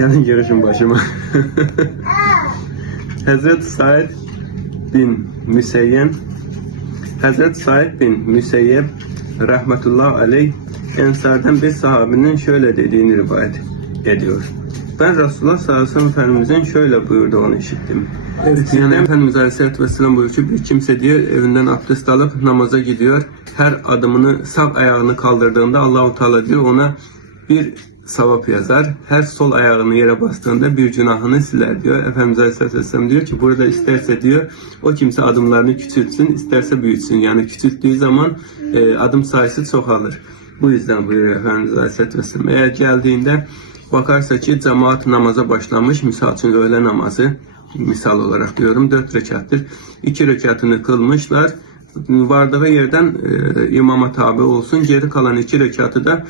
Gelin görüşün başıma. Hazret Said bin Müseyyeb rahmetullahi aleyh Ensardan bir sahabinin şöyle dediğini rivayet ediyor. Ben Resulullah sallallahu aleyhi ve sellem Efendimizin şöyle buyurduğunu işittim. Evet, yani Efendimiz Aleyhisselatü Vesselam buyuruyor, bir kimse diyor evinden abdest alıp namaza gidiyor. Her adımını sağ ayağını kaldırdığında Allah-u Teala diyor ona bir sevap yazar. Her sol ayağını yere bastığında bir günahını siler diyor. Efendimiz Aleyhisselatü Vesselam diyor ki burada isterse diyor o kimse adımlarını küçültsün, isterse büyütsün. Yani küçülttüğü zaman adım sayısı çoğalır. Bu yüzden buyuruyor Efendimiz Aleyhisselatü Vesselam. Eğer geldiğinde bakarsa ki cemaat namaza başlamış, misal için öğle namazı, misal olarak diyorum 4 rekattır. 2 rekatını kılmışlar. Vardığı yerden imama tabi olsun. Geri kalan 2 rekatı da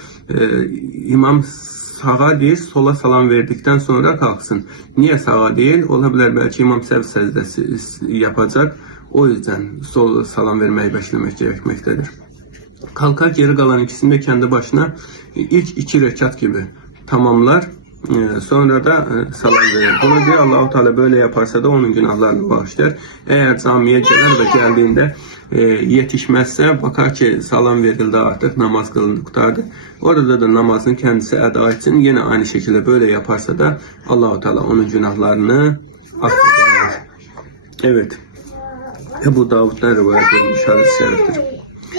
imam sağa değil sola salam verdikten sonra kalksın. Niye sağa değil? Olabilir belki imam sev secdesi yapacak. O yüzden sola salam vermeyi beklemek gerekmektedir. Kalkar geri kalan ikisini de kendi başına ilk 2 rekat gibi tamamlar. Sonra da salam verir. Bunu diye Allah-u Teala böyle yaparsa da onun günahlarını bağışlar. Eğer camiye gelir ve geldiğinde yetişmezse bakar ki salam verildi artık namaz kılındıktadır. Orada da namazını kendisi eda etsin. Yine aynı şekilde böyle yaparsa da Allah-u Teala onun günahlarını affeder. Evet. Ebu Davud'dan rivayet edilmiş hadis-i şeriftir.